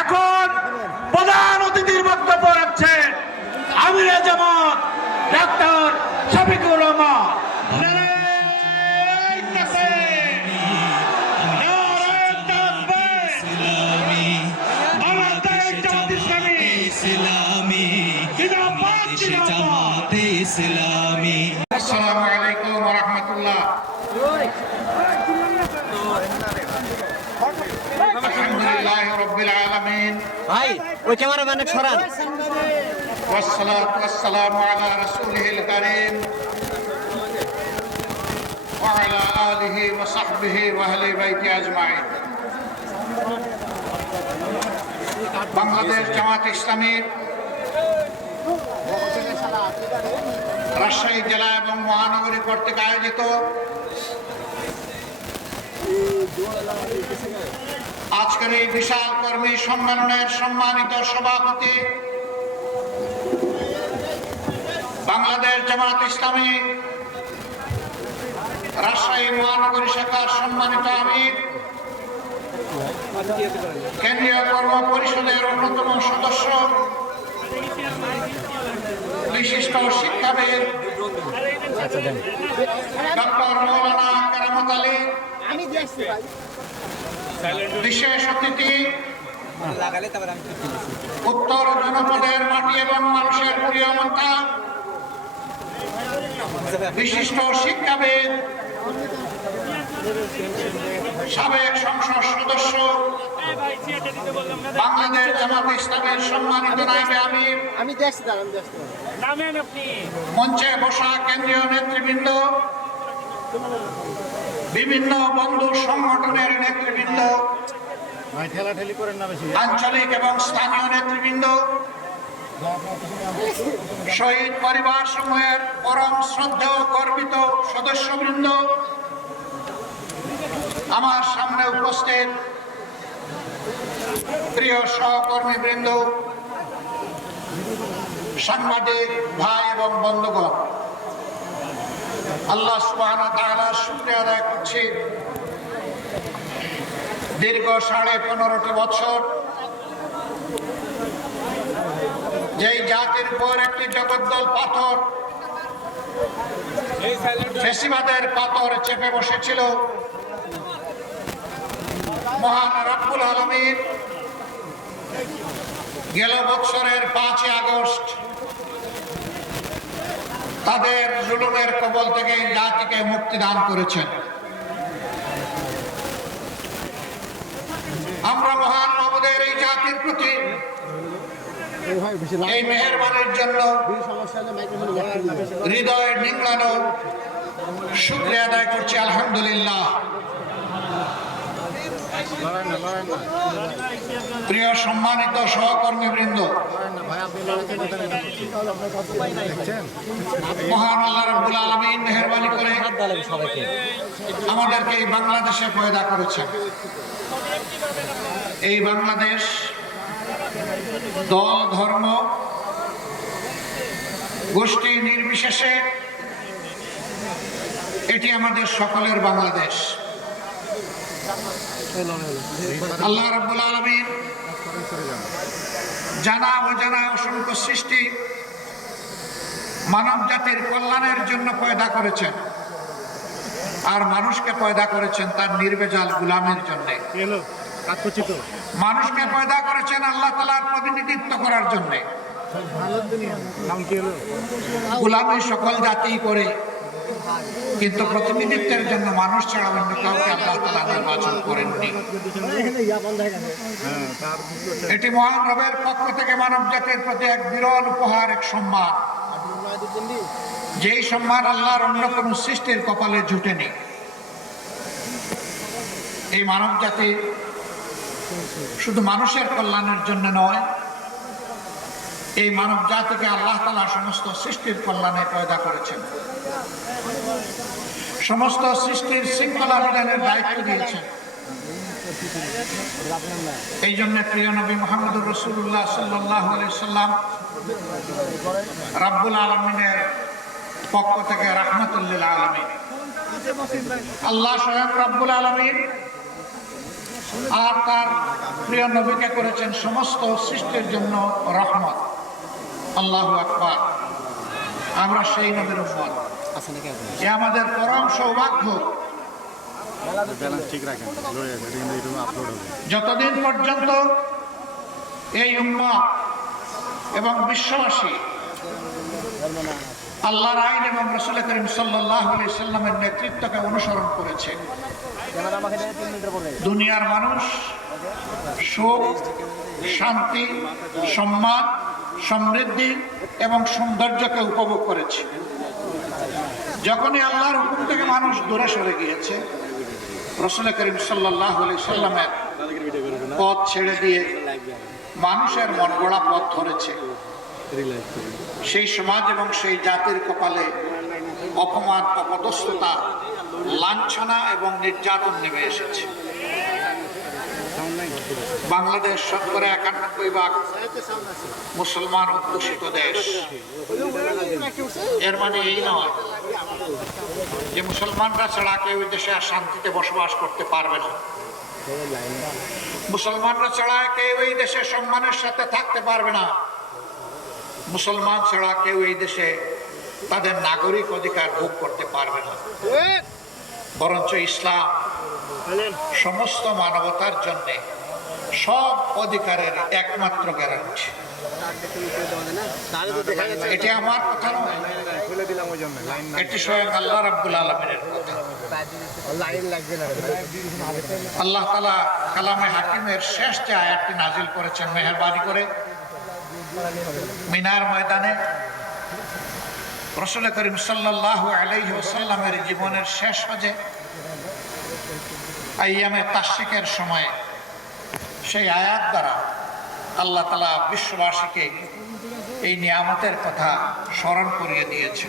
এখন প্রধান অতিথির বক্তব্য রাখছেন আমিরে জামাত ডাক্তার শফিকুর রহমান। আসসালামু আলাইকুম ওয়া রাহমাতুল্লাহ। আলহামদুলিল্লাহি রাব্বিল আলামিন। ভাই ওই ক্যামেরাম্যানের সরান। ওয়াসসালাতু ওয়াসসালামু আলা রাসূলিহিল কারীম ওয়া আলা আলিহি ওয়া সাহবিহি ওয়া আহলি বাইতি আজমাইন। বাংলাদেশ জামাত ইসলামী রাজশাহী জেলা এবং মহানগরী কর্তৃক আয়োজিত আজকের এই বিশাল কর্মী সম্মেলনের সম্মানিত সভাপতি বাংলাদেশ জামাত ইসলামী রাজশাহী মহানগরী শাখার সম্মানিত আমির, কেন্দ্রীয় কর্ম পরিষদের অন্যতম সদস্য, বিশিষ্ট শিক্ষাবিদ ডক্টর মৌলানা কেরামত আলী, বিশেষ অতিথি উত্তর জনপদের মাটি এবং মানুষের প্রিয় নেতা, বিশিষ্ট শিক্ষাবিদ, সাবেক সংসদ সদস্য, বাংলাদেশ জামাত ইসলামের সম্মানিত নায়েবে আমির, মঞ্চে বসা কেন্দ্রীয় নেতৃবৃন্দ, বিভিন্ন বন্ধু সংগঠনের নেতৃবৃন্দ, আঞ্চলিক এবং স্থানীয় নেতৃবৃন্দ, শহীদ পরিবার সমূহের পরম শ্রদ্ধেয় গর্বিত সদস্যবৃন্দ, আমার সামনে উপস্থিত প্রিয় সহকর্মীবৃন্দ, সাংবাদিক ভাই এবং বন্ধুগণ, আল্লাহ সুবহানাহু ওয়া তাআলার শুকরিয়া আদায় করছি। দীর্ঘ 15.5 বছর যেই জাতির উপর একটি জগদ্দল পাথর, ফ্যাসিবাদের পাথর চেপে বসেছিল, মহান রব্বুল আলামিন গেল বছরের 5 আগস্ট তাদের জুলুমের কবল থেকে জাতিকে মুক্তি দান করেছেন। আমরা মহান মাবুদের এই জাতির প্রতি এই মেহেরবানির জন্য হৃদয় নিংড়ানো শুকরিয়া আদায় করছি। আলহামদুলিল্লাহ। প্রিয় সম্মানিত সহকর্মীবৃন্দ, মহান আল্লাহ রাব্বুল আলামিন মেহেরবানি করে আমাদেরকে এই বাংলাদেশে পয়দা করেছেন। এই বাংলাদেশ দল, ধর্ম, গোষ্ঠী নির্বিশেষে এটি আমাদের সকলের বাংলাদেশ। আল্লাহ রাব্বুল আলামিন জানা অজানা অসংখ্য সৃষ্টি মানব জাতির কল্যাণের জন্য পয়দা করেছেন, আর মানুষকে পয়দা করেছেন তার নির্ভেজাল গোলামের জন্য। মানুষকে পয়দা করেছেন আল্লাহ তাআলার প্রতিনিধিত্ব করার জন্য। গোলামি সকল জাতি করে, কিন্তু প্রতিনিধিত্বের জন্য মানুষ ছাড়া অন্য কাউকে আল্লাহ তাআলা নির্বাচন করেননি। এটি মহান রবের পক্ষ থেকে মানব জাতির প্রতি এক বিরল উপহার, এক সম্মান, যেই সম্মান আল্লাহর অন্য কোন সৃষ্টির কপালে জুটেনি। এই মানব জাতি শুধু মানুষের কল্যাণের জন্য নয়, এই মানব জাতিকে আল্লাহ তাআলা সমস্ত সৃষ্টির কল্যাণে পয়দা করেছেন, সমস্ত সৃষ্টির শৃঙ্খলা বিধানের দায়িত্ব দিয়েছেন। এই জন্য প্রিয় নবী মুহাম্মদুর রাসূলুল্লাহ সাল্লাল্লাহু আলাইহি সাল্লাম রাব্বুল আলামিনের পক্ষ থেকে রাহমাতুল লিল আলামিন, আল্লাহ স্বয়ং রাব্বুল আলামিন আর তার প্রিয় নবীকে করেছেন সমস্ত সৃষ্টির জন্য রহমত। আল্লাহু আকবার। আমরা সেই নবীর উম্মত। এ আমাদের পরম সৌভাগ্য। যতদিন পর্যন্ত এই উম্মত এবং বিশ্ববাসী আল্লাহর আইন এবং রাসূল করিম সাল্লাল্লাহু আলাইহি সাল্লামের নেতৃত্বকে অনুসরণ করেছে, দুনিয়ার মানুষ সুখ, শান্তি, সম্মান, সমৃদ্ধি এবং সৌন্দর্যকে উপভোগ করেছে। যখনই আল্লাহর হুকুম থেকে মানুষ দূরে সরে গিয়েছে, রাসূল করিম সাল্লাল্লাহু আলাইহি সাল্লামের পথ ছেড়ে দিয়ে মানুষের মন গড়া পথ ধরেছে, সেই সমাজ এবং সেই জাতির কপালে অপমান, অপদস্থতা, লাঞ্ছনা এবং নির্যাতন নেমে এসেছে। বাংলাদেশ শতকরা 91% মুসলমান অধ্যুষিত দেশ। এর মানে এই নয় যে মুসলমানরা ছাড়া কেউ দেশে আর শান্তিতে বসবাস করতে পারবে না। মুসলমানরা ছাড়া কেউ এই দেশে সম্মানের সাথে থাকতে পারবে না। মুসলমান ছাড়া কেউ এই দেশে তাদের নাগরিক অধিকার ভোগ করতে পারবে না। বরঞ্চ ইসলাম সমস্ত মানবতার জন্য সব অধিকারের একমাত্র গ্যারান্টি। এটি আমার কথা নয়, এটি স্বয়ং আল্লাহ রাব্বুল আলামিনের কথা। আল্লাহ তাআলা কালামে হাকিমের শেষ যে আয়াতটি নাজিল করেছেন মেহেরবানি করে, মিনার ময়দানে রাসূল করিম সাল্লাল্লাহু আলাইহি ওয়াসাল্লামের জীবনের শেষ হজে আইয়ামে তাশরিকের সময় সেই আয়াত দ্বারা আল্লাহ তাআলা বিশ্ববাসীকে এই নিয়ামতের কথা স্মরণ করিয়ে দিয়েছে।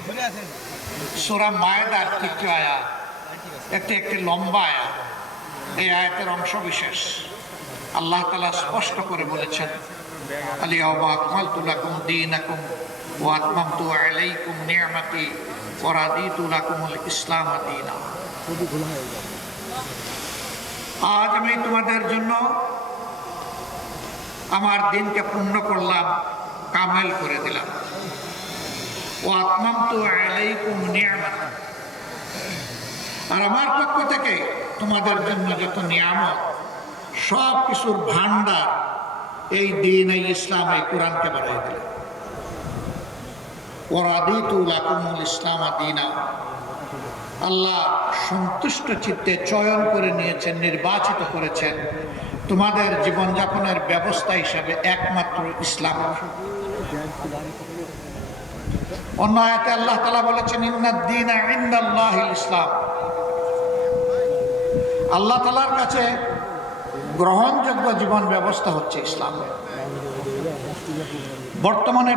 সূরা মায়েদার ৩য় আয়াত, একটি লম্বা আয়াত। এই আয়াতের অংশ বিশেষ আল্লাহ তাআলা স্পষ্ট করে বলেছেন, আল-ইয়াওমা আকমালতু লাকুম দীনাকুম ওয়া আতমামতু আলাইকুম নি'মাতি ওয়া রাদিতু লাকুমুল ইসলাম দীনা। আজ আমি তোমাদের জন্য আমার দিনকে পূর্ণ করলাম, কামেল করে দিলাম। ওয়া আতমামতু আলাইকুম নি'মাতি, আর আমার পক্ষ থেকে তোমাদের জন্য যত নিয়ামত, সব কিছুর ভান্ডার এই দিন, এই ইসলাম, এই কোরআনকে বাড়াই দিলেন। ওয়া রাদিতু লাকুমুল ইসলাম দীনা, আল্লাহ সন্তুষ্ট চিত্তে চয়ন করে নিয়েছেন, নির্বাচিত করেছেন তোমাদের জীবনযাপনের ব্যবস্থা হিসাবে একমাত্র ইসলাম। অন্য আয়াতে আল্লাহ তাআলা বলেছেন, ইন্নাদ দীনা ইনদাল্লাহিল ইসলাম, আল্লাহ তাআলার কাছে গ্রহণযোগ্য জীবন ব্যবস্থা হচ্ছে ইসলাম। বর্তমানে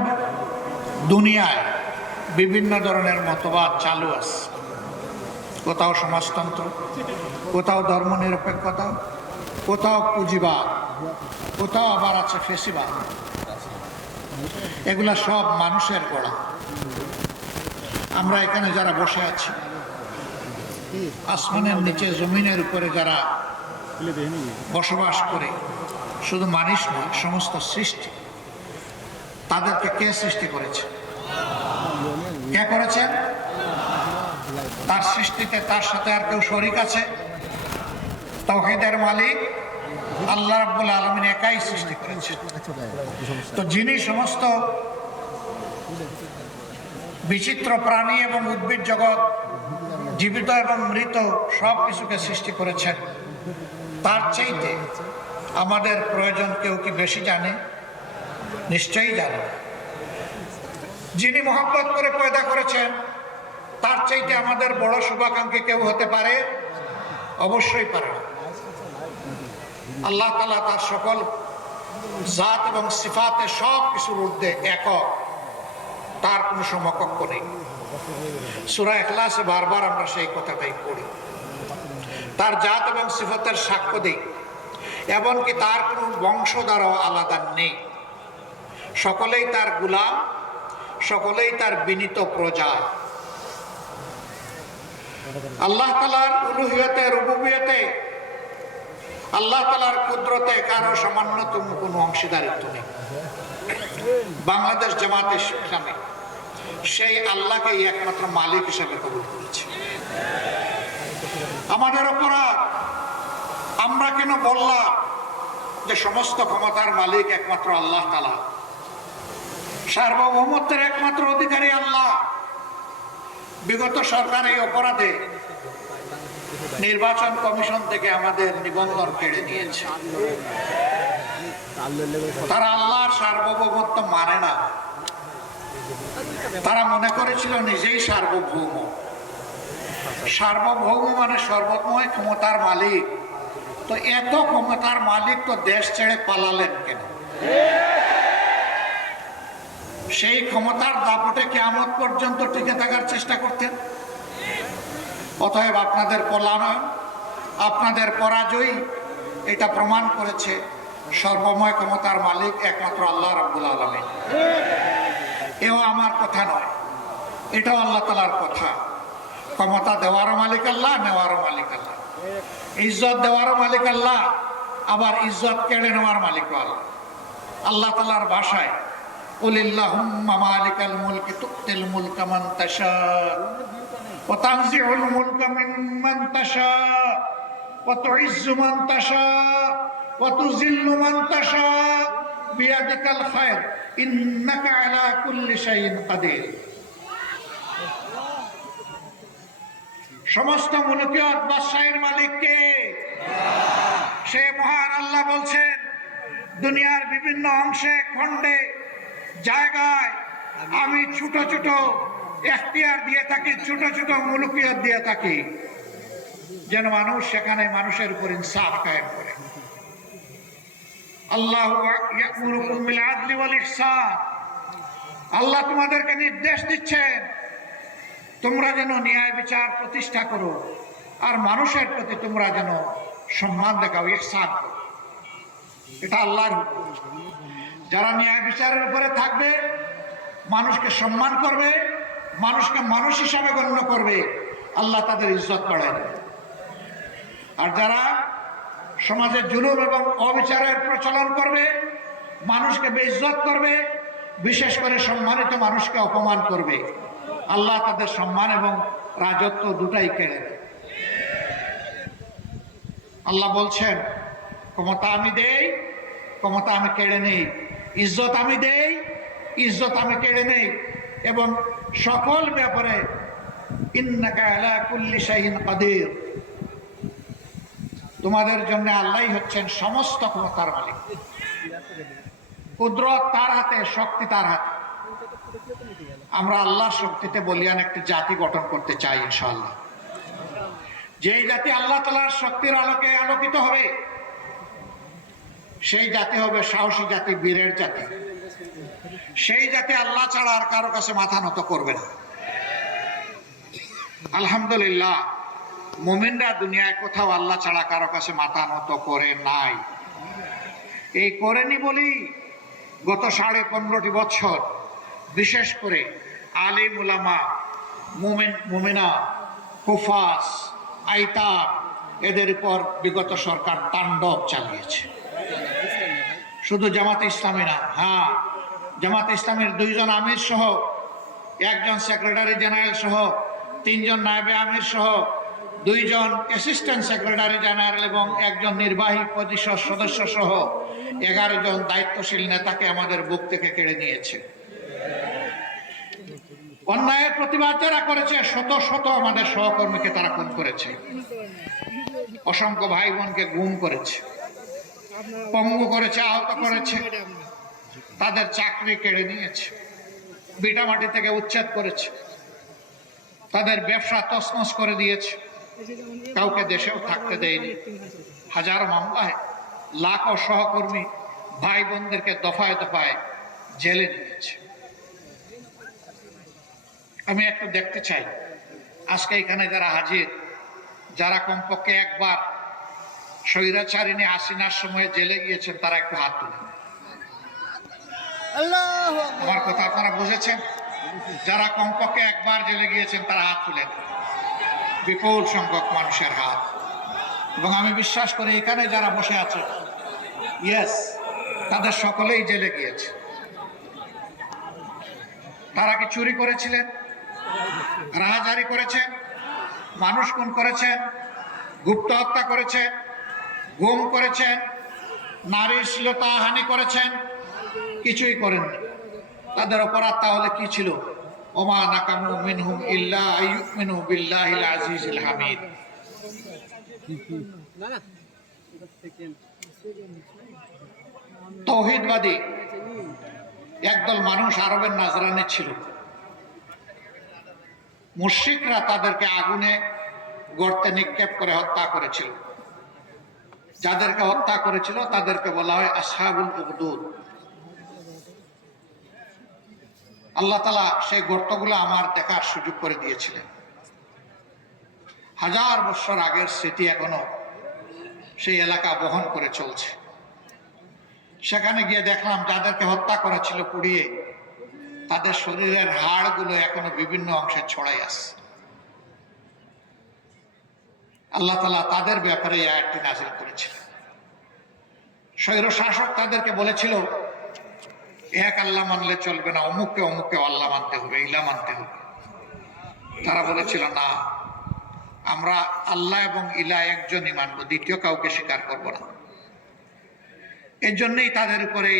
দুনিয়ায় বিভিন্ন ধরনের মতবাদ চালু আছে, কোথাও সমাজতন্ত্র, কোথাও ধর্মনিরপেক্ষতা, কোথাও পুঁজিবাদ, কোথাও আবার আছে ফেসিবাদ। এগুলা সব মানুষের গড়া। আমরা এখানে যারা বসে আছি, আসমানের নিচে জমিনের উপরে যারা বসবাস করে, শুধু মানুষ নয়, সমস্ত সৃষ্টি, তাদেরকে কে সৃষ্টি করেছে? কে করেছেন? তার সৃষ্টিতে তার সাথে আর কেউ শরীক আছে? তাওহীদের মালিক আল্লাহ রাব্বুল আলামিন একাই সৃষ্টি করেছেন। তো যিনি সমস্ত বিচিত্র প্রাণী এবং উদ্ভিদ জগৎ, জীবিত এবং মৃত সব কিছুকে সৃষ্টি করেছেন, তার চাইতে আমাদের প্রয়োজন কেউ কি বেশি জানে? নিশ্চয়ই জানে। যিনি মহব্বত করে পয়দা করেছেন, তার চাইতে আমাদের বড় শুভাকাঙ্ক্ষী কেউ হতে পারে? অবশ্যই পারে না। আল্লাহ তাআলা তার সকল জাত এবং সিফাতে সব কিছুর ঊর্ধ্বে একক, তার কোনো সমকক্ষ নেই। সূরা ইখলাসে বারবার আমরা সেই কথাটাই পড়ি। তার জাত এবং সিফাতের সাক্ষ্য দিই, এমনকি তার কোনো বংশধারও আলাদা নেই। সকলেই তার গোলাম, সকলেই তার বিনীত প্রজা। আল্লাহ তাআলার উলুহিয়তে, রুবুবিয়তে আল্লাহ তাআলার কুদরতে কারো সামান্যতম কোনো অংশীদারিত্ব নেই। বাংলাদেশ জামাতে ইসলামী সেই আল্লাহকে একমাত্র মালিক হিসেবে কবুল করেছে। আমাদের অপরাধ, আমরা কেন বললাম যে সমস্ত ক্ষমতার মালিক একমাত্র আল্লাহ তাআলা, সার্বভৌমত্বের একমাত্র অধিকারী আল্লাহ। বিগত সরকার এই অপরাধে নির্বাচন কমিশন থেকে আমাদের নিবন্ধন কেড়ে নিয়েছে। তারা আল্লাহর সার্বভৌমত্ব মানে না, তারা মনে করেছিল নিজেই সার্বভৌম। সার্বভৌম মানে সর্বময় ক্ষমতার মালিক। তো এত ক্ষমতার মালিক তো দেশ ছেড়ে পালালেন কেন? সেই ক্ষমতার দাপটে কিয়ামত পর্যন্ত টিকে থাকার চেষ্টা করতেন। অতএব আপনাদের পলায়ন, আপনাদের পরাজয় এটা প্রমাণ করেছে সর্বময় ক্ষমতার মালিক একমাত্র আল্লাহ রাব্বুল আলামিন। এও আমার কথা নয়, এটাও আল্লাহ তাআলার কথা। ক্ষমতা দেওয়ারও মালিক আল্লাহ, নেওয়ারও মালিক আল্লাহ। ইজ্জত দেওয়ারও মালিক আল্লাহ, আবার ইজ্জত কেড়ে নেওয়ার মালিক আল্লাহ। আল্লাহ তাআলার ভাষায় কুলিল্লাহুম্মা মালিকাল মুলকি তুতিল মুলকা মান তাশা ওয়া তানজিউল মুলকা মিম্মান তাশা ওয়া তুইজ্জু মান তাশা ওয়া তুযিল্লু মান তাশা বিয়াদিকাল খায়র ইন্নাকা আলা কুল্লি শাইইন কাদির। সমস্ত মুলকিয়ত বাদশাহের মালিক কে? সে মহান আল্লাহ বলছেন, দুনিয়ার বিভিন্ন অংশে, খণ্ডে, জায়গায় আমি ছোট ছোট এখতিয়ার দিয়ে থাকি, ছোট ছোট মুলকিয়ত দিয়ে থাকি, যেন মানুষ সেখানে মানুষের উপর ইনসাফ কায়েম করে। আল্লাহু ইয়া'মুরুকুম বিল আদলি ওয়াল ইহসান। আল্লাহ তোমাদেরকে নির্দেশ দিচ্ছেন তোমরা যেন ন্যায় বিচার প্রতিষ্ঠা করো, আর মানুষের প্রতি তোমরা যেন সম্মান দেখাও, ইহসান করো। এটা আল্লাহর হুকুম। যারা ন্যায় বিচারের উপরে থাকবে, মানুষকে সম্মান করবে, মানুষকে মানুষ হিসাবে গণ্য করবে, আল্লাহ তাদের ইজ্জত বাড়ায় দেবে। আর যারা সমাজে জুলুম এবং অবিচারের প্রচলন করবে, মানুষকে বেইজ্জত করবে, বিশেষ করে সম্মানিত মানুষকে অপমান করবে, আল্লাহ তাদের সম্মান এবং রাজত্ব দুটাই কেড়ে দেবে। আল্লাহ বলছেন, ক্ষমতা আমি দেই, ক্ষমতা আমি কেড়ে নেই, ইজ্জত আমি দেই, ইজ্জত আমি কেড়ে নেই, এবং সকল ব্যাপারে ইন্নাকা আলা কুল্লি শাইইন কাদির। তোমাদের জন্য আল্লাহই হচ্ছেন সমস্ত ক্ষমতার মালিক। কুদরত তার হাতে, শক্তি তার হাতে। আমরা আল্লাহর শক্তিতে বলিয়ান একটি জাতি গঠন করতে চাই ইনশাআল্লাহ। যেই জাতি আল্লাহ তাআলার শক্তির আলোকে আলোকিত হবে, সেই জাতি হবে সাহসী জাতি, বীরের জাতি। সেই জাতি আল্লাহ ছাড়া আর কারো কাছে মাথা নত করবে না। আলহামদুলিল্লাহ, মুমিনরা দুনিয়ায় কোথাও আল্লাহ ছাড়া কারো কাছে মাথা নত করে নাই। এই করেনি বলি গত 15.5 বছর বিশেষ করে আলিম উলামা, মুমিন মুমিনা, হুফাজ, আইতাম, এদের উপর বিগত সরকার তাণ্ডব চালিয়েছে। শুধু জামাতে ইসলামী না, হ্যাঁ, জামাতে ইসলামের 2 জন আমির সহ, 1 জন সেক্রেটারি জেনারেল সহ, 3 জন নায়েবে আমির সহ, 2 জন অ্যাসিস্ট্যান্ট সেক্রেটারি জেনারেল এবং 1 জন নির্বাহী পরিষদ সদস্য সহ 11 জন দায়িত্বশীল নেতাকে আমাদের বুক থেকে কেড়ে নিয়েছে। অন্যায়ের প্রতিবাদ যারা করেছে, শত শত আমাদের সহকর্মীকে তারা খুন করেছে, অসংখ্য ভাই বোনকে গুম করেছে, পঙ্গু করেছে, আহত করেছে, তাদের চাকরি কেড়ে নিয়েছে, ভিটামাটি থেকে উচ্ছেদ করেছে, তাদের ব্যবসা তছনছ করে দিয়েছে, কাউকে দেশেও থাকতে দেয়নি। হাজারো মামলায় লাখো সহকর্মী ভাই বোনদেরকে দফায় দফায় জেলে নিয়েছে। আমি একটু দেখতে চাই আজকে এখানে যারা হাজির, যারা কমপক্ষে একবার স্বৈরাচারিণী হাসিনার সময় জেলে গিয়েছেন, তারা একটু হাত তুলেন। আমার কথা আপনারা বুঝেছেন? যারা কমপক্ষে একবার জেলে গিয়েছেন তারা হাত তুলেন। বিপুল সংখ্যক মানুষের হাত। এবং আমি বিশ্বাস করি এখানে যারা বসে আছে, ইয়েস, তাদের সকলেই জেলে গিয়েছে। তারা কি চুরি করেছিলেন, রাহাজারি করেছেন, মানুষ খুন করেছেন, গুপ্ত হত্যা করেছেন, গুম করেছেন, নারীর শ্লীলতা হানি করেছেন? কিছুই করেননি। তাদের অপরাধ তাহলে কি ছিল? ওমা নাকামু মিনহুম ইল্লা আইয়ুমিনু বিল্লাহিল আজিজিল হামিদ। তৌহিদবাদী একদল মানুষ আরবের নাজরানে ছিল। মুশরিকরা তাদেরকে আগুনে গর্তে নিক্ষেপ করে হত্যা করেছিল। যাদেরকে হত্যা করেছিল তাদেরকে বলা হয় আসহাবুল উখদুদ। আল্লাহ তাআলা সেই গর্তগুলো আমার দেখার সুযোগ করে দিয়েছিলেন। 1000 বছর আগের স্মৃতি এখনো সেই এলাকা বহন করে চলছে। সেখানে গিয়ে দেখলাম যাদেরকে হত্যা করা ছিল পুড়িয়ে, তাদের শরীরের হাড়গুলো এখনো বিভিন্ন অংশে ছড়াই আছে। আল্লাহ তাআলা তাদের ব্যাপারে এই আয়াতটি নাযিল করেছিলেন। স্বৈর শাসক তাদেরকে বলেছিল এক আল্লাহ মানলে চলবে না, অমুককে অমুককে আল্লাহ মানতে হবে, ইলা মানতে হবে। তারা বলেছিল না, আমরা আল্লাহ এবং ইলা একজনই মানবো, দ্বিতীয় কাউকে স্বীকার করব না। এর জন্যই তাদের উপরে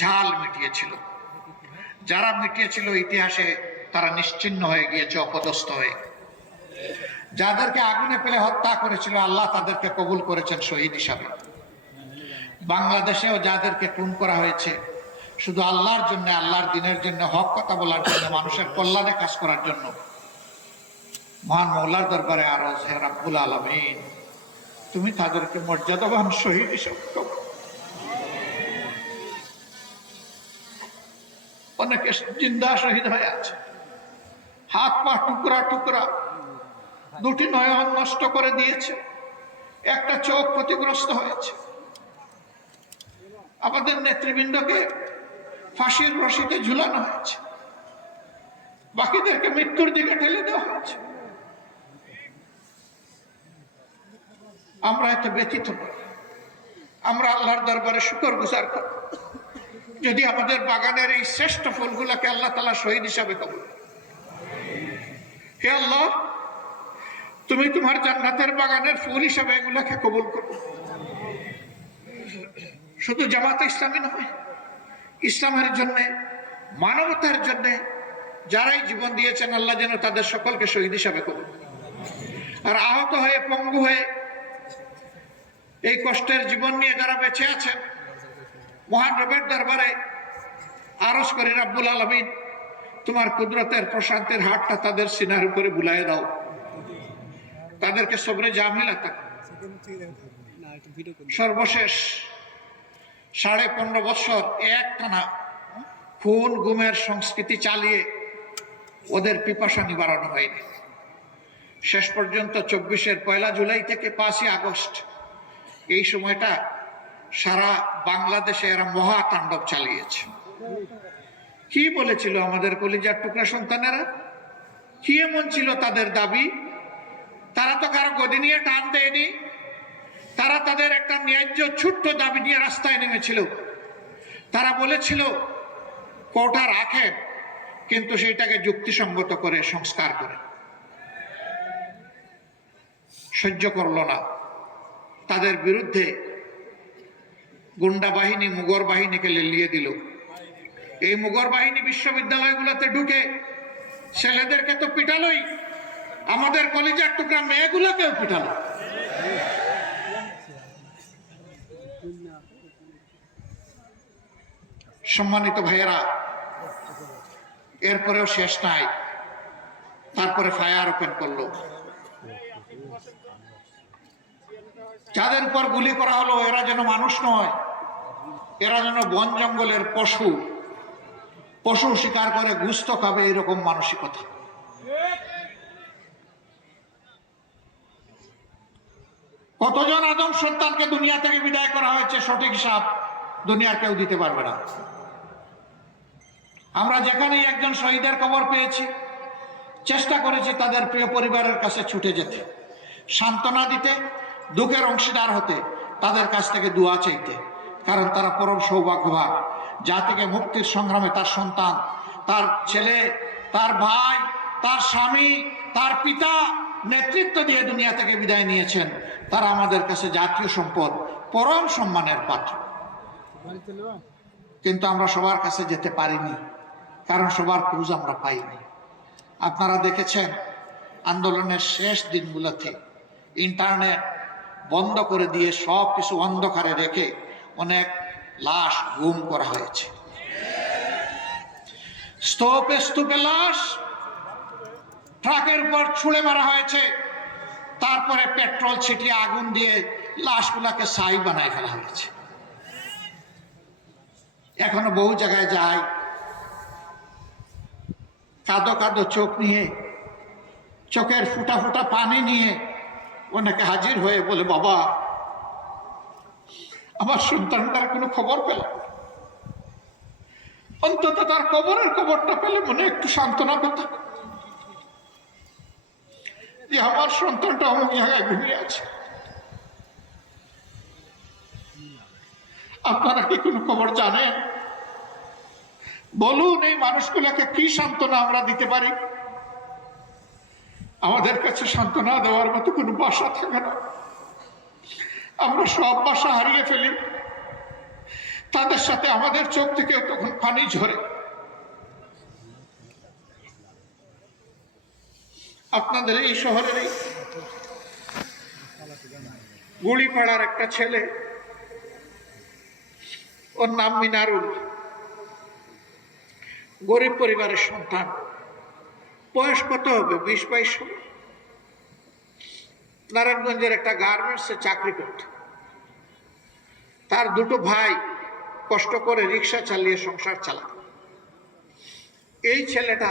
ঝাল মিটিয়েছিল। যারা মিটিয়েছিল ইতিহাসে তারা নিশ্চিহ্ন হয়ে গিয়েছে, অপদস্থ হয়ে। যাদেরকে আগুনে ফেলে হত্যা করেছিল আল্লাহ তাদেরকে কবুল করেছেন শহীদ হিসাবে। বাংলাদেশেও যাদেরকে খুন করা হয়েছে শুধু আল্লাহর জন্য, আল্লাহর দিনের জন্য, হক কথা বলার জন্য, মানুষের কল্যাণে কাজ করার জন্য, মহান মওলার দরবারে আরজ হে রাব্বুল আলামিন, তুমি তাদেরকে মর্যাদাবান শহীদ হিসাবে কবুল। অনেকে জিন্দা শহীদ হয়ে আছে, হাত পা টুকরা টুকরা, দুটি নয়ন নষ্ট করে দিয়েছে, একটা চোখ ক্ষতিগ্রস্ত হয়েছে। আমাদের নেতৃবৃন্দকে ফাঁসির রশিতে ঝুলানো হয়েছে, বাকিদেরকে মৃত্যুর দিকে ঠেলে দেওয়া হয়েছে। আমরা এতে ব্যথিত নই। আমরা আল্লাহর দরবারে শুকর গুজার করি যদি আমাদের বাগানের এই শ্রেষ্ঠ ফুলগুলোকে আল্লাহ তাআলা শহীদ হিসাবে কবুল। হে আল্লাহ, তুমি তোমার জান্নাতের বাগানের ফুল হিসাবে এগুলাকে কবুল করো। শুধু জামাতে ইসলামী নয়, ইসলামের জন্য, মানবতার জন্য যারাই জীবন দিয়েছেন আল্লাহ যেন তাদের সকলকে শহীদ হিসাবে কবুল। আর আহত হয়ে, পঙ্গু হয়ে, এই কষ্টের জীবন নিয়ে যারা বেঁচে আছেন, মহান রবের দরবারে আরজ করি রাব্বুল আলামিন, তোমার কুদরতের প্রশান্তির হাতটা তাদের সিনার উপরে বুলাইয়ে দাও, তাদেরকে সবরে জামিলা থাক। সর্বশেষ 15.5 বছর একটানা খুন গুমের সংস্কৃতি চালিয়ে ওদের পিপাসা নিবারণ হয়নি। শেষ পর্যন্ত 24-এর 1 জুলাই থেকে 5ই আগস্ট এই সময়টা সারা বাংলাদেশে এরা মহাতাণ্ডব চালিয়েছে। কি বলেছিল আমাদের কলিজার টুকরা সন্তানেরা? কি এমন ছিল তাদের দাবি? তারা তো কারো গদি নিয়ে টান দেয়নি। তারা তাদের একটা ন্যায্য ছোট্ট দাবি নিয়ে রাস্তায় নেমেছিল। তারা বলেছিল কোটা রাখেন, কিন্তু সেইটাকে যুক্তিসঙ্গত করে সংস্কার করে। সহ্য করল না, তাদের বিরুদ্ধে গুন্ডা বাহিনী, মুগর বাহিনীকে লেলিয়ে দিল। এই মুগর বাহিনী বিশ্ববিদ্যালয়গুলোতে ঢুকে ছেলেদেরকে তো পিটালই, আমাদের কলিজার টুকরা মেয়েগুলোকেও পিটালো। সম্মানিত ভাইয়েরা, এরপরেও শেষ নাই, তারপরে ফায়ার ওপেন করলো। যাদের উপর গুলি করা হলো এরা যেন মানুষ নয়, এরা যেন বন জঙ্গলের পশু, পশু শিকার করে গুস্ত খাবে, এরকম মানসিকতা। কতজন আদম সন্তানকে দুনিয়া থেকে বিদায় করা হয়েছে, সঠিক হিসাব দুনিয়ার কেউ দিতে পারবে না। আমরা যেখানেই একজন শহীদের খবর পেয়েছি, চেষ্টা করেছি তাদের প্রিয় পরিবারের কাছে ছুটে যেতে, সান্ত্বনা দিতে, দুঃখের অংশীদার হতে, তাদের কাছ থেকে দোয়া চাইতে, কারণ তারা পরম সৌভাগ্যবান। জাতিকে মুক্তির সংগ্রামে তার সন্তান, তার ছেলে, তার ভাই, তার স্বামী, তার পিতা নেতৃত্ব দিয়ে দুনিয়া থেকে বিদায় নিয়েছেন। তারা আমাদের কাছে জাতীয় সম্পদ, পরম সম্মানের পাত্র। কিন্তু আমরা সবার কাছে যেতে পারিনি, কারণ সবার খোঁজ আমরা পাইনি। আপনারা দেখেছেন আন্দোলনের শেষ দিনগুলোতে ইন্টারনেট বন্ধ করে দিয়ে সব কিছু অন্ধকারে রেখে অনেক লাশ গুম করা হয়েছে। স্তূপে স্তূপে লাশ ট্রাকের উপর ছুঁড়ে মারা হয়েছে, তারপরে পেট্রোল ছিটিয়ে আগুন দিয়ে লাশগুলাকে ছাই বানায় ফেলা হয়েছে। এখনো বহু জায়গায় যায়, কাঁদো কাঁদো চোখ নিয়ে, চোখের ফুটা ফুটা পানি নিয়ে অনেকে হাজির হয়ে বলে, বাবা আমার সন্তানটার কোনো খবর পেলাম, অন্তত তার কবরের খবরটা পেলে মনে একটু সান্ত্বনা পেতাম যে আমার সন্তানটা অমুক জায়গায় ঘুমিয়ে আছে। আপনারা কি কোনো খবর জানেন? বলুন, এই মানুষগুলোকে কি সান্ত্বনা আমরা দিতে পারি? আমাদের কাছে সান্ত্বনা দেওয়ার মতো কোনো ভাষা থাকে না। আমরা সব ভাষা হারিয়ে ফেলি, তাদের সাথে আমাদের চোখ থেকে তখন পানি ঝরে। আপনাদের এই শহরের এই গুলিপাড়ার একটা ছেলে, ওর নাম মিনারুল, গরিব পরিবারের সন্তান, বয়স কত হবে, 20-22 হবে। নারায়ণগঞ্জের একটা গার্মেন্টসে চাকরি করত। তার দুটো ভাই কষ্ট করে রিক্সা চালিয়ে সংসার চালাত। এই ছেলেটা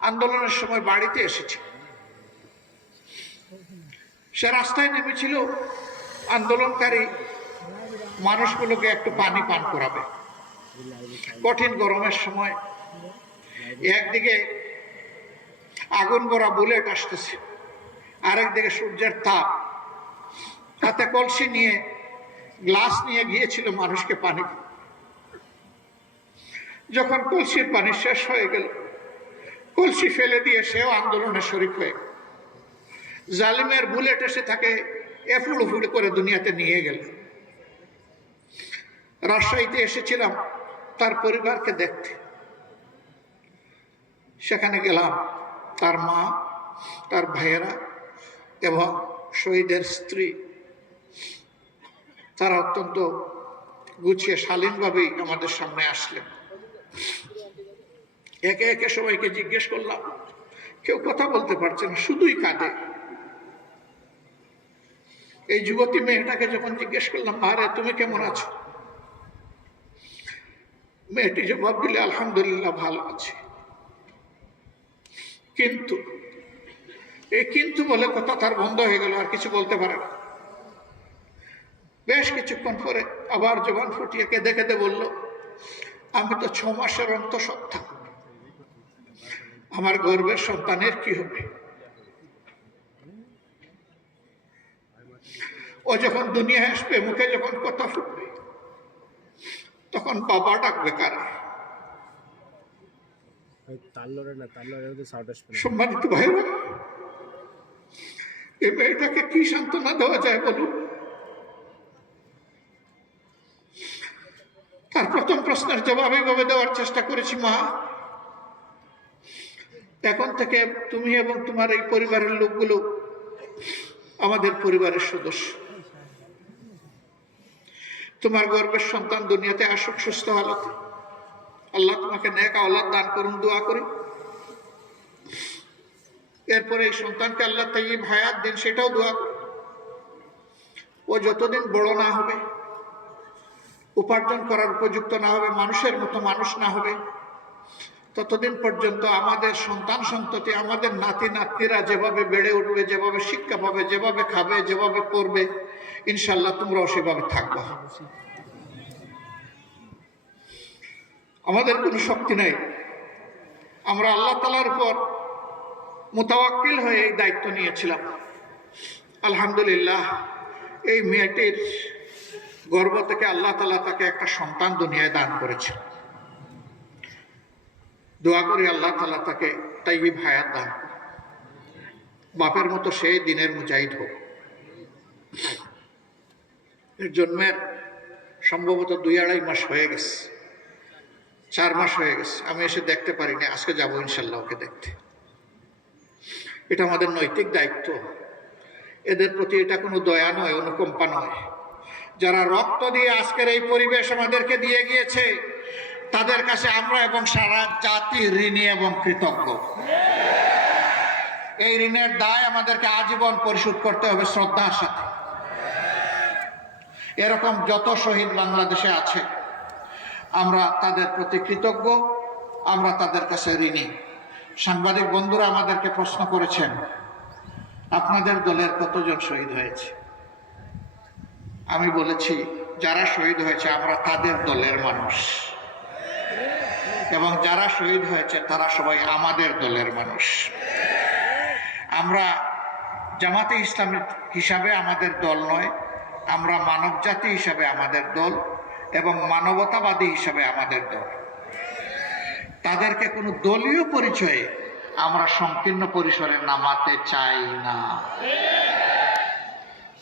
আন্দোলনের সময় বাড়িতে এসেছে। সে রাস্তায় নেমেছিল আন্দোলনকারী মানুষগুলোকে একটু পানি পান করাবে। কঠিন গরমের সময় একদিকে আগুন ভরা বুলেট আসতেছে, আরেকদিকে সূর্যের তাপ। হাতে কলসি নিয়ে, গ্লাস নিয়ে গিয়েছিল মানুষকে পানি। যখন কলসির পানি শেষ হয়ে গেল, কলসি ফেলে দিয়ে সেও আন্দোলনে শরিক হয়ে জালিমের বুলেট এসে তাকে এফুড় উফুড় করে দুনিয়াতে নিয়ে গেল। রাজশাহীতে এসেছিলাম তার পরিবারকে দেখতে। সেখানে গেলাম, তার মা, তার ভাইয়েরা এবং শহীদের স্ত্রী, তারা অত্যন্ত গুছিয়ে শালীনভাবেই আমাদের সামনে আসলেন। একে একে সবাইকে জিজ্ঞেস করলাম, কেউ কথা বলতে পারছে না, শুধুই কাঁদে। এই যুবতী মেয়েটাকে যখন জিজ্ঞেস করলাম, মারে তুমি কেমন আছো, মেয়েটি জবাব দিলে, আলহামদুলিল্লাহ ভালো আছে। কিন্তু এই কিন্তু বলে কথা তার বন্ধ হয়ে গেল, আর কিছু বলতে পারে না। বেশ কিছুক্ষণ পরে আবার জবান ফুটিয়ে কেঁদে কেঁদে বলল, আমি তো 6 মাসের অন্তঃসত্ত্বা, আমার গর্বের সন্তানের কি হবে? ও যখন দুনিয়া আসবে, মুখে যখন কথা ফুটবে, তখন বাবা ডাকবে কারা? সম্মানিত ভাইরা, এই মেয়েটাকে কি সান্ত্বনা দেওয়া যায় বলুন? তার প্রথম প্রশ্নের জবাব এইভাবে দেওয়ার চেষ্টা করেছি, মা এখন থেকে তুমি এবং তোমার এই পরিবারের লোকগুলো আমাদের পরিবারের সদস্য। তোমার গর্বের সন্তান দুনিয়াতে আসুক সুস্থ হালতে, আল্লাহ তোমাকে নেক আওলাদ দান করুন, দোয়া করি। এরপরে এই সন্তানকে আল্লাহ তাইয়্যিব হায়াত দেন, সেটাও দোয়া করি। ও যতদিন বড় না হবে, উপার্জন করার উপযুক্ত না হবে, মানুষের মতো মানুষ না হবে, ততদিন পর্যন্ত আমাদের সন্তান সন্ততি, আমাদের নাতি নাতনিরা যেভাবে বেড়ে উঠবে, যেভাবে শিক্ষা পাবে, যেভাবে খাবে, যেভাবে পড়বে, ইনশাল্লাহ তোমরাও সেভাবে থাকবা। আমাদের কোনো শক্তি নেই, আমরা আল্লাহ তাআলার উপর মুতাওয়াক্কিল হয়ে এই দায়িত্ব নিয়েছিলাম। আলহামদুলিল্লাহ, এই মেয়েটির গর্ভ থেকে আল্লাহ তাআলা তাকে একটা সন্তান দুনিয়ায় দান করেছে। দোয়া করি আল্লাহ তাআলা তাকে তাইয়্যিব হায়াত দান করুন। বাপের মতো সেই দিনের মুজাহিদ হোক। এর জন্মের সম্ভবত 2-2.5 মাস হয়ে গেছে, 4 মাস হয়ে গেছে। আমি এসে দেখতে পারিনি, আজকে যাবো ইনশাল্লাহ ওকে দেখতে। এটা আমাদের নৈতিক দায়িত্ব। এদের প্রতি এটা কোনো দয়া নয়, অনুকম্পা নয়। যারা রক্ত দিয়ে আজকের এই পরিবেশ আমাদেরকে দিয়ে গিয়েছে, তাদের কাছে আমরা এবং সারা জাতি ঋণী এবং কৃতজ্ঞ। এই ঋণের দায় আমাদেরকে আজীবন পরিশোধ করতে হবে শ্রদ্ধার সাথে। এরকম যত শহীদ বাংলাদেশে আছে, আমরা তাদের প্রতি কৃতজ্ঞ, আমরা তাদের কাছে ঋণী। সাংবাদিক বন্ধুরা আমাদেরকে প্রশ্ন করেছেন, আপনাদের দলের কতজন শহীদ হয়েছে? আমি বলেছি, যারা শহীদ হয়েছে আমরা তাদের দলের মানুষ, এবং যারা শহীদ হয়েছে তারা সবাই আমাদের দলের মানুষ। আমরা জামাতে ইসলামী হিসাবে আমাদের দল নয়, আমরা মানব জাতি হিসাবে আমাদের দল, এবং মানবতাবাদী হিসাবে আমাদের দল। তাদেরকে কোনো দলীয় পরিচয়ে আমরা সংকীর্ণ পরিসরে নামাতে চাই না।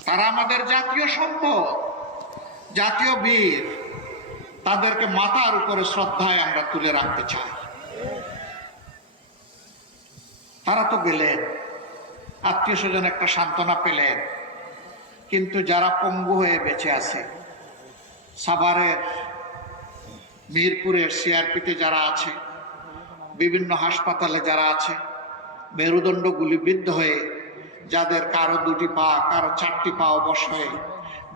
তারা আমাদের জাতীয় সম্পদ, জাতীয় বীর। তাদেরকে মাথার উপরে শ্রদ্ধায় আমরা তুলে রাখতে চাই। তারা তো গেলেন, আত্মীয় স্বজন একটা সান্ত্বনা পেলেন, কিন্তু যারা পঙ্গু হয়ে বেঁচে আছে, সাভারের, মিরপুরের সিআরপিতে যারা আছে, বিভিন্ন হাসপাতালে যারা আছে, মেরুদণ্ড গুলিবিদ্ধ হয়ে, যাদের কারো 2টি পা, কারো 4টি পা অবশ হয়ে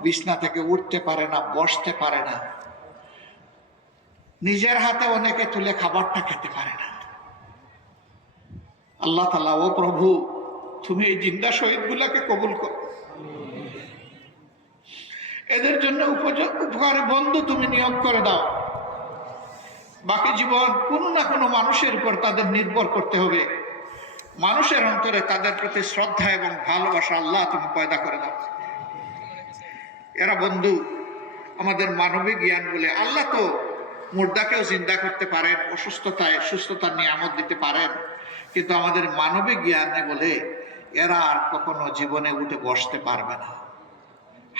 বিছনা থেকে উঠতে পারে না, বসতে পারে না, নিজের হাতে অনেকে তুলে খাবারটা খেতে পারে না। আল্লাহ তাআলা, ও প্রভু, তুমি এই জিন্দা শহীদ গুলাকে কবুল করো। এদের জন্য উপকারী বন্ধু তুমি নিয়োগ করে দাও। বাকি জীবন কোনো না কোনো মানুষের উপর তাদের নির্ভর করতে হবে। মানুষের অন্তরে তাদের প্রতি শ্রদ্ধা এবং ভালোবাসা আল্লাহ তুমি পয়দা করে দাও। এরা বন্ধু, আমাদের মানবিক জ্ঞান বলে। আল্লাহ তো মুর্দাকেও জিন্দা করতে পারেন, অসুস্থতায় সুস্থতার নিয়ামত দিতে পারেন, কিন্তু আমাদের মানবিক জ্ঞানে বলে এরা আর কখনো জীবনে উঠে বসতে পারবে না,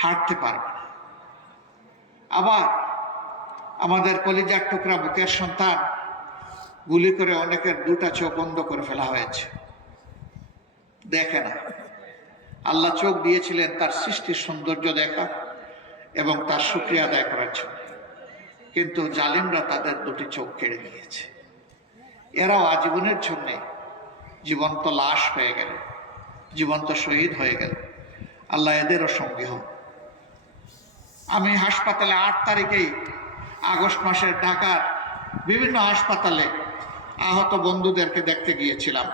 হাঁটতে পারবে না। আবার আমাদের কলিজার টুকরা বুকের সন্তান, গুলি করে অনেকের 2টা চোখ বন্ধ করে ফেলা হয়েছে, দেখে না। আল্লাহ চোখ দিয়েছিলেন তার সৃষ্টির সৌন্দর্য দেখা এবং তার শুকরিয়া আদায় করার জন্য, কিন্তু জালিমরা তাদের 2টি চোখ কেড়ে নিয়েছে। এরাও আজীবনের জন্য জীবন্ত লাশ হয়ে গেল, জীবন্ত শহীদ হয়ে গেল। আল্লাহ এদেরও সঙ্গী হোক। আমি হাসপাতালে 8 তারিখেই আগস্ট মাসের ঢাকার বিভিন্ন হাসপাতালে আহত বন্ধুদেরকে দেখতে গিয়েছিলাম।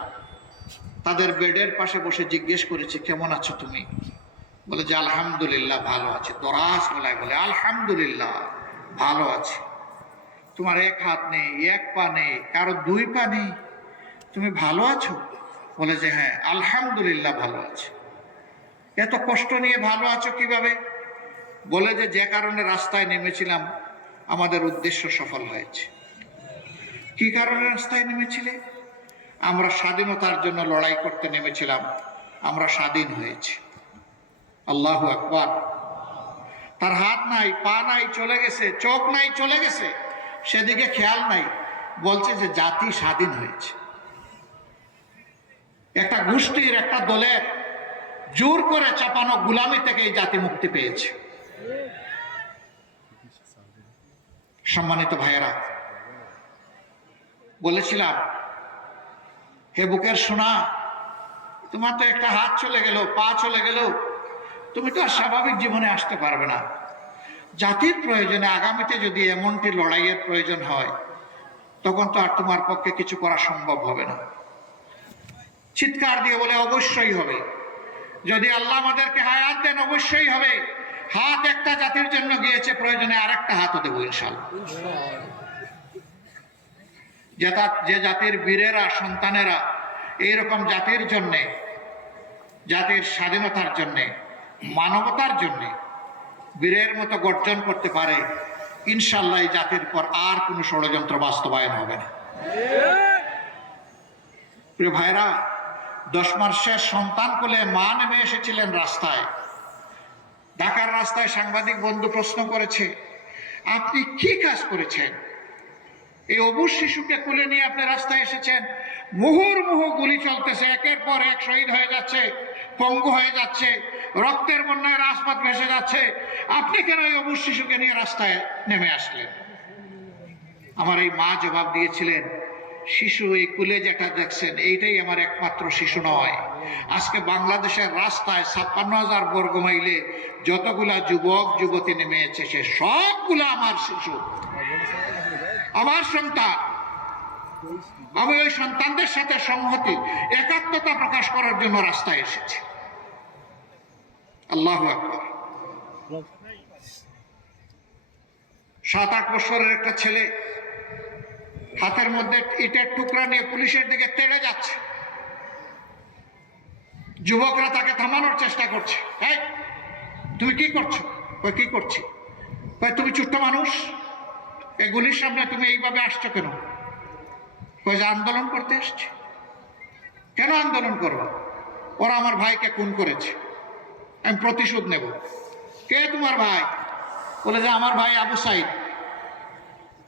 তাদের বেডের পাশে বসে জিজ্ঞেস করেছি, কেমন আছো তুমি? বলে যে আলহামদুলিল্লাহ ভালো আছি। দরাজ গলায় বলে, আলহামদুলিল্লাহ ভালো আছি। তোমার 1 হাত নেই, 1 পা নেই, কারো 2 পা নেই, তুমি ভালো আছো? বলে যে হ্যাঁ আলহামদুলিল্লাহ ভালো আছি। এত কষ্ট নিয়ে ভালো আছো কিভাবে? বলে যে যে কারণে রাস্তায় নেমেছিলাম আমাদের উদ্দেশ্য সফল হয়েছে। কি কারণে রাস্তায় নেমেছিলে? আমরা স্বাধীনতার জন্য লড়াই করতে নেমেছিলাম, আমরা স্বাধীন হয়েছি। আল্লাহু আকবার। তার হাত নাই, পা নাই, চলে গেছে, চোখ নাই, চলে গেছে, সেদিকে খেয়াল নাই, বলছে যে জাতি স্বাধীন হয়েছে। একটা গোষ্ঠীর, একটা দলের জোর করে চাপানো গোলামি থেকে এই জাতি মুক্তি পেয়েছে। সম্মানিত ভাইয়েরা, বলেছিলাম, হে বুকের সোনা, তোমার তো একটা হাত চলে গেল, পা চলে গেল, তুমি তো আর স্বাভাবিক জীবনে আসতে পারবে না। জাতির প্রয়োজনে আগামীতে যদি এমনটি লড়াইয়ের প্রয়োজন হয়, তখন তো আর তোমার পক্ষে কিছু করা সম্ভব হবে না। চিৎকার দিয়ে বলে অবশ্যই হবে। যদি আল্লাহ আমাদেরকে হায়াত দেন অবশ্যই হবে। হাত একটা জাতির জন্য গিয়েছে, প্রয়োজনে আরেকটা হাতও দেবো ইনশাআল্লাহ। যে জাতির বীরেরা, সন্তানেরা এইরকম জাতির জন্যে জাতির স্বাধীনতার জন্যে, মানবতার জন্যে বীরের মতো গর্জন করতে পারে, ইনশাল্লাহ এই জাতির পর আর কোনো ষড়যন্ত্র বাস্তবায়ন হবে না। প্রিয় ভাইরা, 10 মাসের সন্তান কোলে মা নেমে এসেছিলেন রাস্তায়। ঢাকার রাস্তায় সাংবাদিক বন্ধু প্রশ্ন করেছে, আপনি কি কাজ করেছেন? এই অবুঝ শিশুকে কোলে নিয়ে আপনি রাস্তায় এসেছেন, মুহুর্মুহু গুলি চলতেছে, একের পর এক শহীদ হয়ে যাচ্ছে, পঙ্গু হয়ে যাচ্ছে, রক্তের বন্যায় রাজপথ ভেসে যাচ্ছে, আপনি কেন এই অবুঝ শিশুকে নিয়ে রাস্তায় নেমে আসলেন? আমার এই মা জবাব দিয়েছিলেন, শিশু এই কুলে যেটা দেখছেন এইটাই আমার একমাত্র শিশু নয়। আজকে বাংলাদেশের রাস্তায় 56,000 বর্গ মাইলে যতগুলা যুবক যুবতী নেমে এসেছে সবগুলা আমার শিশু, আমার সন্তান। আমি ওই সন্তানদের সাথে সংহতি, একাত্মতা প্রকাশ করার জন্য রাস্তায় এসেছি। আল্লাহু আকবার। 7-8 বছরের একটা ছেলে হাতের মধ্যে ইটের টুকরা নিয়ে পুলিশের দিকে তেড়ে যাচ্ছে। যুবকরা তাকে থামানোর চেষ্টা করছে, এই তুমি কি করছো? কই কি করছি? কই তুমি ছোট্ট মানুষ, এই গুলির সামনে তুমি এইভাবে আসছো কেন? কই যে আন্দোলন করতে এসছি। কেন আন্দোলন করবো? ওরা আমার ভাইকে খুন করেছে, আমি প্রতিশোধ নেব। কে তোমার ভাই? বলে যে আমার ভাই আবু সাইদ।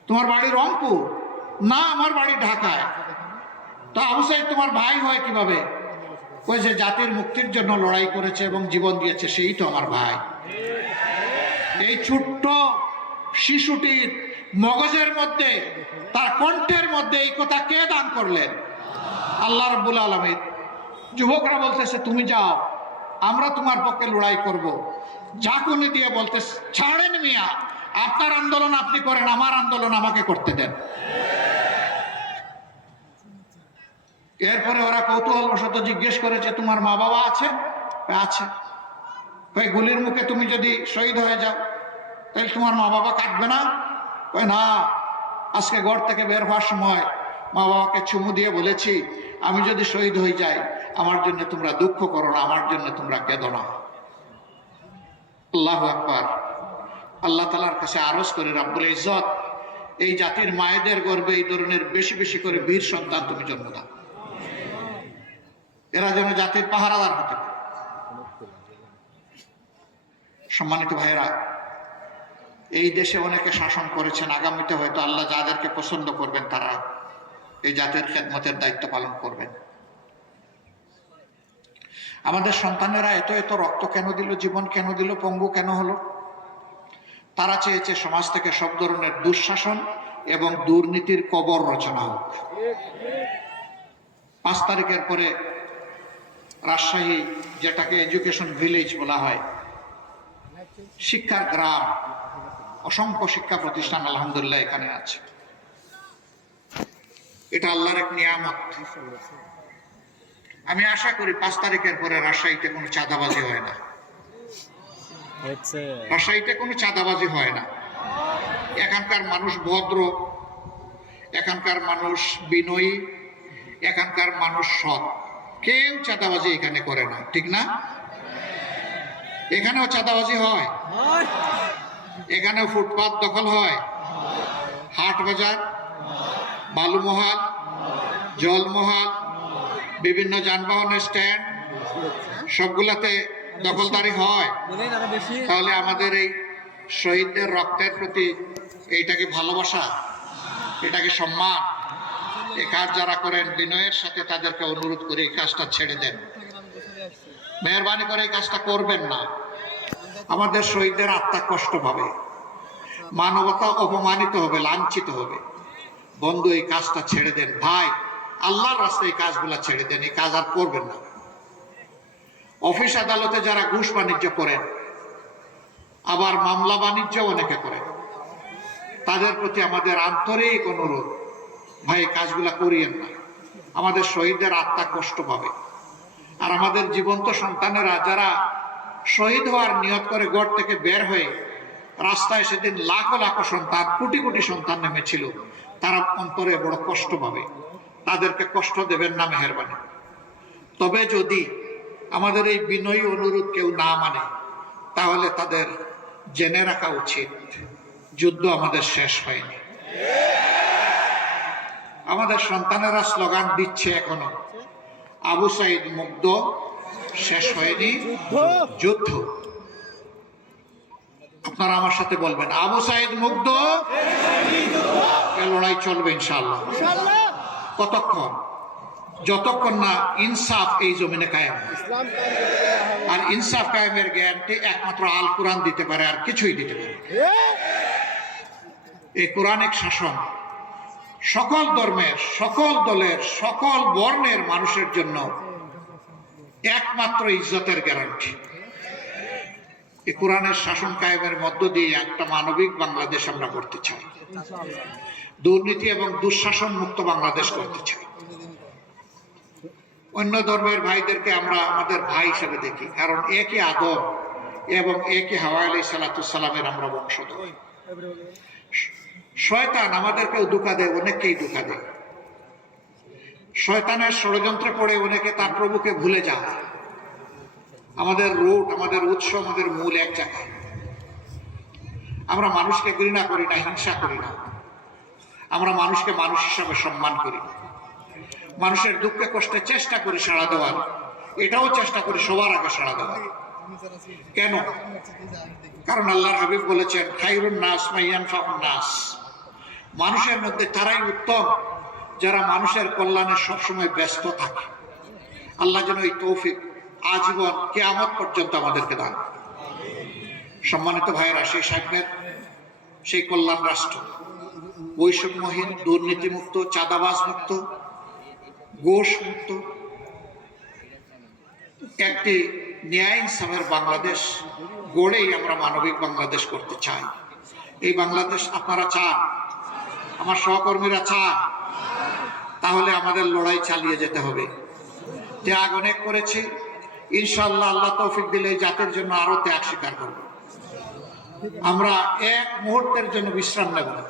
তোমার বাড়ি রংপুর? না, আমার বাড়ি ঢাকায়। তো আবু সাইদ তোমার ভাই হয় কিভাবে? ওই যে জাতির মুক্তির জন্য লড়াই করেছে এবং জীবন দিয়েছে, সেই তো আমার ভাই। এই ছোট্ট শিশুটির মগজের মধ্যে, তার কণ্ঠের মধ্যে এই কথা কে দান করলেন? আল্লাহ রাব্বুল আলামিন। যুবকরা বলতেছে তুমি যাও, আমরা তোমার পক্ষে লড়াই করব। ঝাঁকুনি দিয়ে বলতে, ছাড়েন মিয়া, আপনার আন্দোলন আপনি করেন, আমার আন্দোলন আমাকে করতে দেন। এরপরে ওরা কৌতূহলবশত জিজ্ঞেস করেছে, তোমার মা বাবা আছে? আছে। ওই গুলির মুখে তুমি যদি শহীদ হয়ে যাও তাহলে তোমার মা বাবা কাঁদবে না? ওই না, আজকে ঘর থেকে বের হওয়ার সময় মা বাবাকে চুমু দিয়ে বলেছি, আমি যদি শহীদ হয়ে যাই আমার জন্য তোমরা দুঃখ করো না, আমার জন্য তোমরা কেঁদো না। আল্লাহু আকবার। আল্লাহ তাআলার কাছে আরজ করে, রাব্বুল ইজ্জত এই জাতির মায়েদের গর্ভে এই ধরনের বেশি বেশি করে বীর সন্তান তুমি জন্ম দাও, এরা যেন জাতির পাহারাদার হতে পারে। সম্মানিত ভাইয়েরা, এই দেশে অনেকে শাসন করেছেন, আগামীতে হয়তো আল্লাহ যাদেরকে পছন্দ করবেন তারা এই জাতির খেদমতের দায়িত্ব পালন করবেন। আমাদের সন্তানেরা এত এত রক্ত কেন দিল, জীবন কেন দিল, পঙ্গু কেন হলো? তারা চেয়েছে সমাজ থেকে সব ধরনের দুঃশাসন এবং দুর্নীতির কবর রচনা হোক। 5 তারিখের পরে রাজশাহী, যেটাকে এডুকেশন ভিলেজ বলা হয়, শিক্ষার গ্রাম, অসংখ্য শিক্ষা প্রতিষ্ঠান আলহামদুলিল্লাহ এখানে আছে। এটা আল্লাহর এক নিয়ামত। আমি আশা করি 5 তারিখের পরে রাজশাহীতে কোনো চাঁদাবাজি হয় না। রাজশাহীতে কোনো চাঁদাবাজি হয় না। এখানকার মানুষ ভদ্র, এখানকার মানুষ বিনয়ী, এখানকার মানুষ সৎ। কেউ চাঁদাবাজি এখানে করে না, ঠিক না? এখানেও চাঁদাবাজি হয়, এখানেও ফুটপাত দখল হয়, হাট বাজার, বালুমহাল, জলমহাল, বিভিন্ন যানবাহনের স্ট্যান্ড, সবগুলাতে দখলদারি হয়। তাহলে আমাদের এই শহীদদের রক্তের প্রতি এইটা কি ভালোবাসা? এটা কি সম্মান? এই কাজ যারা করেন বিনয়ের সাথে তাদেরকে অনুরোধ করে এই কাজটা ছেড়ে দেন, মেহরবানি করে এই কাজটা করবেন না। আমাদের শহীদদের আত্মা কষ্ট পাবে, মানবতা অপমানিত হবে, লাঞ্ছিত হবে। বন্ধু, এই কাজটা ছেড়ে দেন ভাই, আল্লাহর রাস্তায় এই কাজগুলা ছেড়ে দেন, এই কাজ আর করবেন না। অফিস আদালতে যারা ঘুষ বাণিজ্য করেন, আবার মামলা বাণিজ্য অনেকে করেন, তাদের প্রতি আমাদের আন্তরিক অনুরোধ, ভাই এই কাজগুলা করিয়েন না। আমাদের শহীদদের আত্মা কষ্ট পাবে। আর আমাদের জীবন্ত সন্তানেরা যারা শহীদ হওয়ার নিয়ত করে ঘর থেকে বের হয়ে রাস্তায় সেদিন লাখো লাখো সন্তান, কোটি কোটি সন্তান নেমেছিল, তারা অন্তরে বড় কষ্ট পাবে। তাদেরকে কষ্ট দেবেন না মেহেরবানি। তবে যদি আমাদের এই বিনয়ী অনুরোধ কেউ না মানে, তাহলে তাদের জেনে রাখা উচিত যুদ্ধ আমাদের শেষ হয়নি। আমাদের সন্তানেরা স্লোগান দিচ্ছে এখনো, আবু সাইদ মুগ্ধ, শেষ হয়নি যুদ্ধ। আপনারা আমার সাথে বলবেন, আবু সাইদ মুগ্ধ, এ লড়াই চলবে ইনশাআল্লাহ। কতক্ষণ? যতক্ষণ না ইনসাফ এই জমিনে কায়েম। আর ইনসাফ কায়েমের গ্যারান্টি একমাত্র আল কোরআন দিতে পারে, আর কিছুই দিতে পারে। এই কোরআনিক শাসন সকল ধর্মের, সকল দলের, সকল বর্ণের মানুষের জন্য একমাত্র ইজ্জতের গ্যারান্টি। এই কোরআনের শাসন কায়েমের মধ্য দিয়ে একটা মানবিক বাংলাদেশ আমরা করতে চাই, দুর্নীতি এবং দুঃশাসন মুক্ত বাংলাদেশ করতে চাই। অন্য ধর্মের ভাইদেরকে আমরা আমাদের ভাই হিসেবে দেখি, কারণ একই আদম এবং একই হাওয়া আলাইহিস সালামের আমরা বংশধর। শয়তান আমাদেরকেও ধোঁকা দেয়, অনেককেই ধোঁকা দেয়। শয়তানের ষড়যন্ত্রে পড়ে অনেকে তার প্রভুকে ভুলে যায়। আমাদের রুট, আমাদের উৎস, আমাদের মূল এক জায়গায়। আমরা মানুষকে ঘৃণা করি না, হিংসা করি না। আমরা মানুষকে মানুষ হিসাবে সম্মান করি। মানুষের দুঃখে কষ্টে চেষ্টা করি সাড়া দেওয়ার, এটাও চেষ্টা করি সবার আগে সাড়া দেওয়ার। কেন? কারণ আল্লাহর হাবিব বলেছেন, খায়রুন নাস মান ইয়ানফাউন নাস। মানুষের মধ্যে তারাই উত্তম যারা মানুষের কল্যাণে সবসময় ব্যস্ত থাকে। আল্লাহ যেন এই তৌফিক আজীবন কিয়ামত পর্যন্ত আমাদেরকে দান। সম্মানিত ভাইয়েরা, সেই সাহেবের সেই কল্যাণ রাষ্ট্র, বৈষম্যহীন, দুর্নীতিমুক্ত, চাঁদাবাজ মুক্ত, ঘোষ মুক্ত একটি ন্যায় ইনসাফের বাংলাদেশ গড়েই আমরা মানবিক বাংলাদেশ করতে চাই। এই বাংলাদেশ আপনারা চান, আমার সহকর্মীরা চান, তাহলে আমাদের লড়াই চালিয়ে যেতে হবে। ত্যাগ অনেক করেছি, ইনশাআল্লাহ আল্লাহ তৌফিক দিলে এই জাতির জন্য আরো ত্যাগ স্বীকার করব। আমরা এক মুহূর্তের জন্য বিশ্রাম নেব না।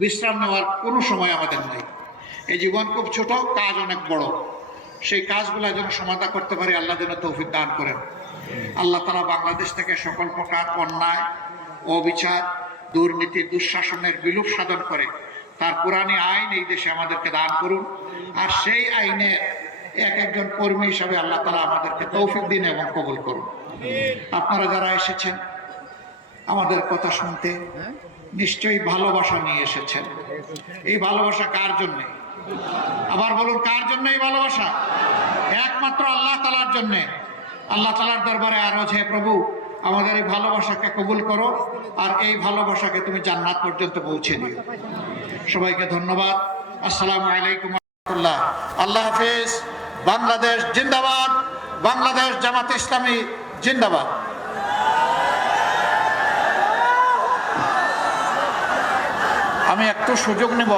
বিশ্রাম নেওয়ার কোনো সময় আমাদের নেই। এই জীবন খুব ছোট, কাজ অনেক বড়। সেই কাজগুলো যেন সমাধা করতে পারি, আল্লাহ যেন তৌফিক দান করেন। আল্লাহ তাআলা বাংলাদেশ থেকে সকল প্রকার অন্যায়, অবিচার, দুর্নীতি, দুঃশাসনের বিলোপ সাধন করে তার কোরআনী আইন এই দেশে আমাদেরকে দান করুন। আর সেই আইনে এক একজন কর্মী হিসাবে আল্লাহ তাআলা আমাদেরকে তৌফিক দিন এবং কবুল করুন। আপনারা যারা এসেছেন আমাদের কথা শুনতে, নিশ্চয়ই ভালোবাসা নিয়ে এসেছেন। এই ভালোবাসা কার জন্যে? আবার বলুন, কার জন্য এই ভালোবাসা? একমাত্র আল্লাহ তাআলার জন্যে। আল্লাহ তাআলার দরবারে আরজ, হে প্রভু, আমাদের এই ভালোবাসাকে কবুল করো, আর এই ভালোবাসাকে তুমি জান্নাত পর্যন্ত পৌঁছে দিও। সবাইকে ধন্যবাদ। আসসালামু আলাইকুম ওয়া রাহমাতুল্লাহ। আল্লাহ হাফেজ। বাংলাদেশ জিন্দাবাদ। বাংলাদেশ জামাত ইসলামী জিন্দাবাদ। আমি একটু সুযোগ নেব,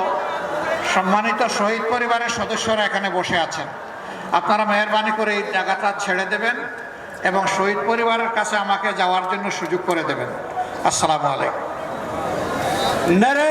সম্মানিত শহীদ পরিবারের সদস্যরা এখানে বসে আছেন, আপনারা মেহেরবানি করে এই জায়গাটা ছেড়ে দেবেন এবং শহীদ পরিবারের কাছে আমাকে যাওয়ার জন্য সুযোগ করে দেবেন। আসসালামু আলাইকুম। নারে